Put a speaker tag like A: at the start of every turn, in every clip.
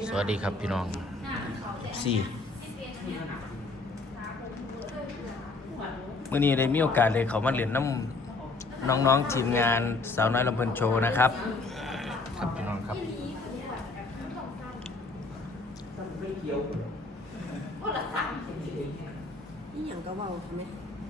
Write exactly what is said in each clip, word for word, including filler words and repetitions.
A: สวัสดีครับพี่น้องสี่เมื่อนี้ได้มีโอกาสเลยเขามาเรียนน้ำน้องๆทีมงานสาวน้อยลำเพลินโชว์นะครับครับพี่น้องครับ
B: นี่อย่างก็เบาใช่ไหม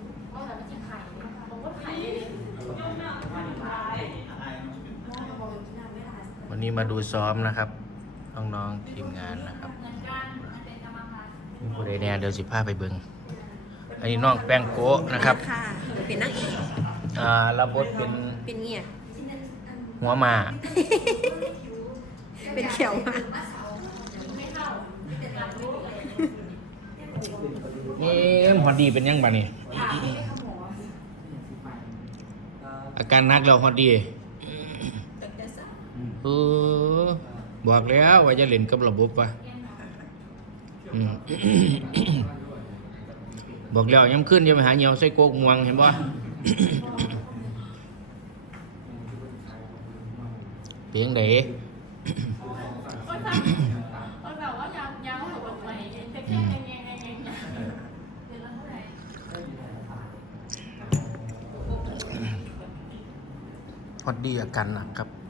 A: วันนี้มาดูซ้อมนะครับน้องๆทีมงานนะครับมีผู้ใดแน่เดี๋ยวสิพาไปเบิ่งอันนี้น้องแป้งโกะนะครับ
B: ค่ะเป็นนักเอก
A: อ่ารับบทเป็น
B: เป็นเงี้ย
A: หัวหมา
B: เป็นเขียวมา
A: นี่พอดีเป็นยังบ้านี่อาการนักเราพอดีเออบอกแล้วว่าจะเล่นกับระบบว่ะอืม บอกแล้วย้ำขึ้นจะไปหาเหี่ยวใส่โกกมวงเห็นป่ะ เพียงเด๋พอดีอาการหนักครับ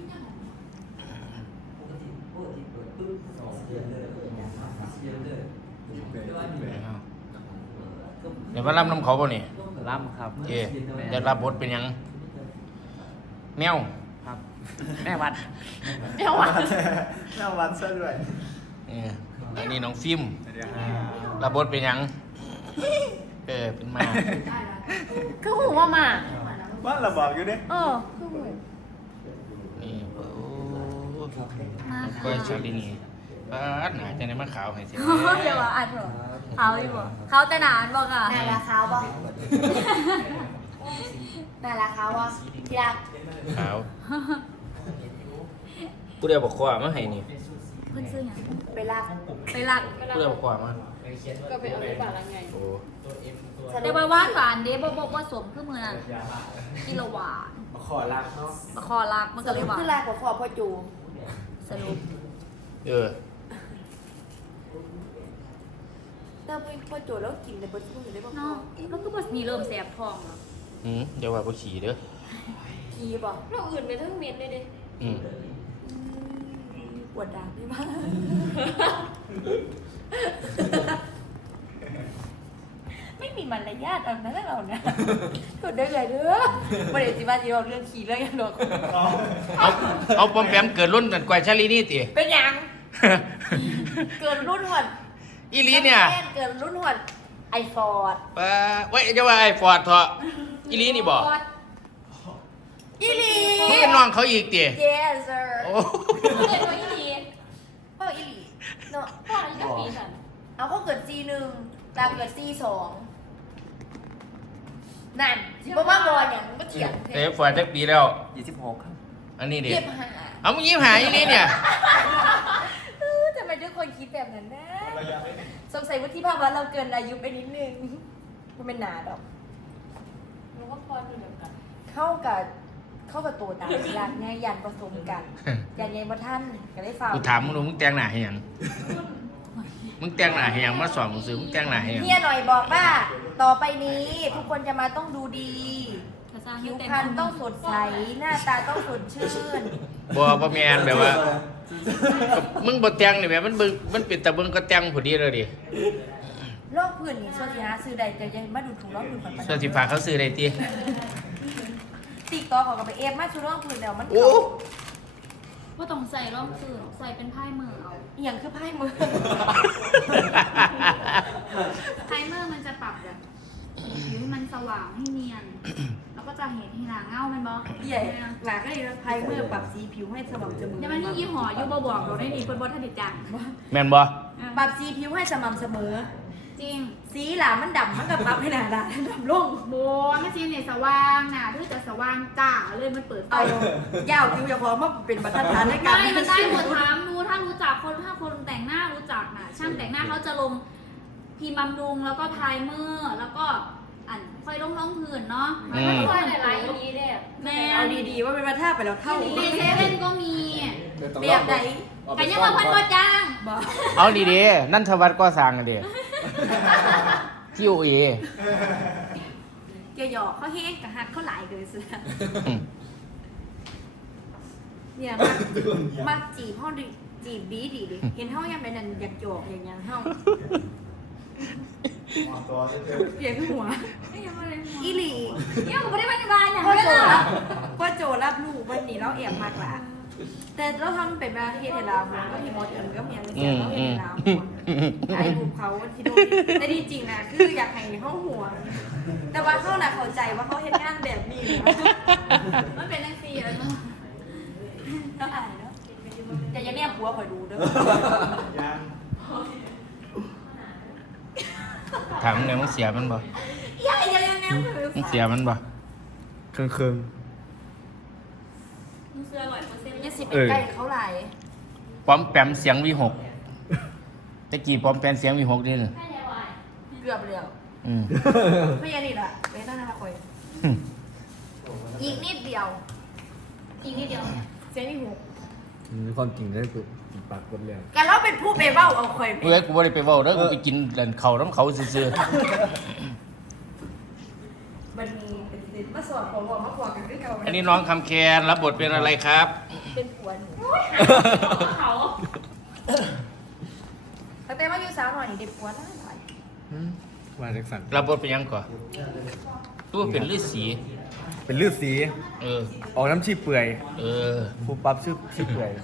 A: เดี๋ยวมาล่ำน้ำเขาป่ะนี่
C: ล่ำครับ
A: เอ๊ะจะรับบทเป็นหยังแมว
C: ครับ แม่วัด
B: เดี๋ยวอ่ะ
C: แม่วัดซะด้วย
A: เอออันนี้น้องฟิล์มรับบทเป็นหยังเออเป็นมา
B: คือหูว่ามา
C: ว่าเราบอกอยู่ดิ
B: เออคือหู
A: นี่โอ้ก้อยชาลินีป้าดหนาจะได้มาขาวให้เสีย
D: เดี๋ยวอ่ะอัดเหรอเขาอีกบ่เขาแต่นานบอกอ่ะ
B: น่ารักเขาบ่น่ารักเขาบ่ที่รัก
A: ขาวผู้เดียวบอกว่ามาให้นี่
D: เพิ่นซื้อหยัง
B: ไปรัก
D: ไปรัก
A: ผู้เดียวบอกว่ามา
B: ก็ไปเอาไปฝากแล้วไง
A: โอ้
D: แต่ว่าหวานหวานเด้บ่บ่บ่สมคือมื้อนั้นกิโลหวาน
C: ขอรักเนาะ
D: มาคอรักมันก็เลยหวาน
B: คือรักของขอพ่อจู
D: สรุป
A: เออ
B: ถ้าพ่อจูแล้วกินในบนตู้ได้บ่พ่อ
D: เนาะก็คือบ่มีเริ่มแสบท้องแล้ว
A: หืมเดี๋ยวว่าบ่ขี่เด้อ
B: กีบ่
E: เราอื่นไปทั้งเม็ดเลยดิ
A: อืม
B: ปวดดังได้บ้างไม่มีมารยาทอันนั้นเราเนี่ยกดได้เลยเด้อบ่ได้สิว่าสิเอาเรื่องขี้เรื่องหยังดอก
A: เอาเอาปอมแปมเกิดรุ่นกันกว่าชาลีนี่ติ
B: เป็นหยัง เกินรุ่นหวน
A: อีหลีเนี่ย
B: เกินรุ่นหวนไอฟอร์ด
A: ป้าไว้จะว่าไอ้ฟอร์ดเถอะอีหลีนี่บอก
B: อีหลี
A: มึงเป็นน้องเขาอีกติ
B: yes sir
A: โอ้
E: เด็กน้อยดี
B: พ่ออีหลีเนาะ
E: พ่ออายุปีสัน
B: เอาเขาเกิด ซี หนึ่งตาเกิด ซี สองนั่นเพราะว่าบอลเนี่ยมันก็เถียง
A: แต่ฟอร์ดจักปีแล้ว
C: ยี่สิบหกครับ
A: อันนี้ดิ
B: เจ็บหา
A: เอามึงยิ้มหาอีหลีเนี่ย
B: เออทำไมทุกคนคิดแบบนั้นนะสงสัยว่าที่ภาพว่าเราเกินอายุไปนิดนึงมันเป็นหนาดอก
E: รู้ว่าพ่อเป็นแบบกัน
B: เข้ากับเข้ากับตัวตามยันไงยันผสมกันยันไงมาท่านก็ได้ฟัง
A: กูถามมึงดูมึงแต่งหน้าให้หยังมึงแต่งหน้าให้หยังมาสอนมึงซื้อมึงแต่งหน้าให้หยัง
B: เฮียหน่อยบอกว่า ต่อไปนี้ทุกคนจะมาต้องดูดี
D: ภาษา
B: ผิว
D: แต่
B: พรรณต้องสดใส หน้าตาต้องสดชื่น
A: บ่บ่แม่นแบบว่า มึงบ่แต่งนี่แบบมันเบิ่งมันเป็นตะเบิ่งก็แต่งพอดีเลยดิ
B: โรคผื่นนี่ส่วนสิหาซื้อใดแต่ยังมาดูถูกโรคผื่นก่อน
A: ส่วนสิฝากเขาซื้อได้ติ
B: ติ๊กต๊อกของกับไปเอฟมาชูโรคผื่นเดี๋ยวมัน
A: โอ้
D: ว่าต้องใส่ร่องสื่อใส่เป็นไพ่มือเอา
B: อหย่างคือไพ่มือ
D: ไพ่มือมันจะปรับแบบผิวให้มันสว่างให้เนียน แล้วก็จะเห็นทีหลังเงามันบ่
B: ใหญ่หลากก็เลยไพ่มือปรับสีผิวให้สม่ำเสมอ
D: เดี๋ยวมันนี่ยี่ห้ออยู่บ่บอกเราได้ดีเพิ่นบ่ทันได้จัง
A: แม่นบ่
B: ปรับสีผิวให้สม่ำเสมอ
D: จริง
B: สีหลามันดำมันกับปรับให้หนาด่าดำลง
D: โบไม่จริงเนี่ยสว่างน่ะคือจะสว่างจ้าเลยมันเปิดไฟ
B: เอายาวผิวอย่าพอมาเป็นบรรทัดฐานในการ
D: ไม่มันได้หมดถามรู้ถ้ารู้จักคนถ้าคนแต่งหน้ารู้จักน่ะ ช่างแต่งหน้าเขาจะลงครีมบำรุงแล้วก็ไพรเมอร์แล้วก็อันค่อยลงน้องผื่นเนาะ
A: อืม
E: พ่อหลายๆอย่างนี้เด้
D: แม่
B: เอาดีๆว่าเป็นบรรทัดไปแล้วเท่า
D: ในเซเว่นก็มี
B: แบบไหน
D: กันยังว่าเพิ่นบ่จ้าง
B: บอก
A: เอาดีเด้นั่นทวัดก็สร้างกันเด้ที่โอเอ
B: เกี่ยวหยอกเขาเฮงกับฮักเขาหลายเกินสิเนี่ยมักมักจีบเขาดิจีบดีดีดิเห็นเขายังเป็นนั่นอยากโยกอย่างยังเขาเปลี่ยนหัว อีหลี
D: ยังบ่ได้บรรยายหยัง
B: พ่อ
D: เลย
B: โจ
D: ล่ะ
B: รับพ่อโจรับลูกวันนี้เราแอบมากละแต่เราทำเป็นมาเฮเทลาหัวก็ทีมอสอื่นก็มีอย่างเสียเราเฮเทลาหัวไอ้ลูกเขาที่โดนแต่ที่จริงนะคืออยากให้เขาหัว แต่ว่าเขาน่ะเข้าใจว่าเขาเฮ็ดงานแบบนี้นะ
D: มันเป็นจังซี่แล้วเนาะ
B: แล้วอ่านเนาะแต่อยังเนี่ยผัวคอยดูเด้อ
A: ถามเนี่ยมึงเสียมันบ่
B: อย่าอย่าอย่าแนวเลย
A: มึงเสียมันบ่
C: เครื่องเครื่อง
D: มึงเสื้อร้อยเปอร์เซ็นต์
B: อย่าสิเป็นใกล้เขาหลาย
A: ป้อมแปมเสียงวีหกตะกี้ป้อมแปมเสียงวีหกดิน
B: เกือบแล้ว
A: อืม
B: ไม่ยันนี่ละไปตั้งหน้าคอยอีกนิดเดียว
D: อีกนิดเดียวเนี่ย
B: เสียงนี่หู
C: มีความจริงได้กูปากกดเรียน
B: กันเราเป็นผู้ไปเบ้าเอาคอยไป
A: เอ้ยกูบ่ได้ไปเว้าเด้อกูไปกินเล่นเขาน้ำเขาซื่อ
B: มันมีเป็นติดมาสอนของบอกมาบอกกันด้วยกัน
A: ๆอันนี้น้องคำแคนรับบทเป็นอะไรครับ
B: เป็นผัวหนู
D: เขา
B: ตั้งแต่มาอยู่สาวหน่อยนี่เด็กผัวหน้าหน่อย
C: มาจากสัน
A: รับบทเป็นหยังก่อนตัวเป็นฤาษี
C: เป็นเลือดสี
A: เออ
C: ออกน้ำชีเปื่อย
A: เออ
C: ผู้ปั๊บชื่อชีเปื่อย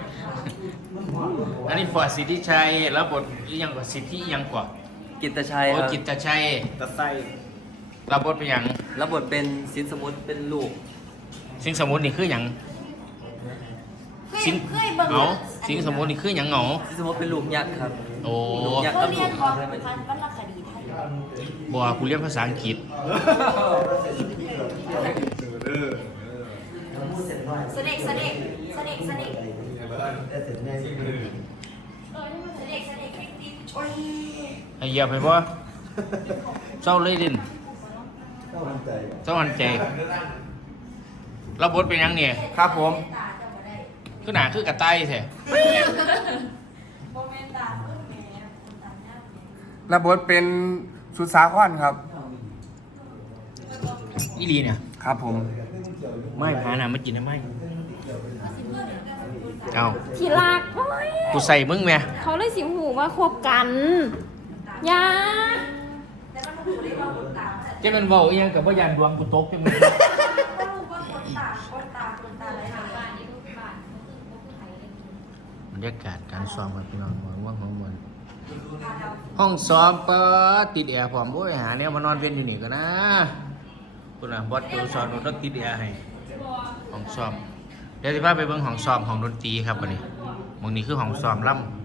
A: อันนี้ฟอร์ดสิทธิชัยรับบทอีหยังก่อนสิทธิอีหยังก่อน
F: กิตตชัย
A: โอ้
F: ครับ
A: จิตตชัย
C: ตะไส้
A: รับบทเป็นหยัง
F: รับบทเป็นสินสมุทรเป็นลูก
A: สิงสมุทรนี่คือหยัง
B: เคย
A: สิง
B: เคยเบิ่ง
A: เอาสิงสมุทรนี่คือหยังเหงา
F: สินสมุทรเป็นลูกยักษ์ครับ
A: โอ้
F: ลูกยักษ์
B: เขา
F: กับ
B: เรี
F: ลู
B: ยน
F: ก
B: บอก
F: ได้ไหม
B: พันวรรณคดีไทย
A: บ่กูเรียนภาษาอังกฤษ
B: เสด็จเสด็จเสด็จเสด็จเสด็จเสด็จเค้กติดโอ้ย
A: ไอ้เหยียบไปบ่เศร้าเลยดินเศร้าหันใจรับบทเป็นหยังเนี่ย
C: ครับผม
A: คือหนาคือกระต่ายแท้
B: โมเมนต์ตาเพิ่งแม่คนตาหน้าแม่
C: รับบทเป็นสุดสาควันครับ
A: อีหลีเนี่ย
C: ครับผม
A: ไม่พาหนามากินได้ไหมเอา
E: ที่รักโอ้ย
A: กูใส่มึงแม่
E: เขาเลยสิหูว่าคบกันอยา
B: แต่มันถูกได้ว่าคนตา
A: จะเป็นเว้าอีหยังกับว่ายานดวงกูตกจังมึง
B: ก็รู้ว่าคนตาคนตาคนตาอะไรนะ
D: บ้านนี้คือบ้านก็คือก็คือไทยเลย
A: บรรยากาศการซ้อมกับพี่น้องมองว่าของมันห้องซ้อมเปิดติดแอร์พร้อมโว้ยหาแนวมานอนเวียนอยู่นี่ก็นะคุณน่ะบอสโจสอนรถติดแอร์ให้ห้องซ้อมเดี๋ยวสิพาไปเบิ่งห้องซ้อมห้องดนตรีครับวันนี้หมองนี้คือห้องซ้อมล่ำ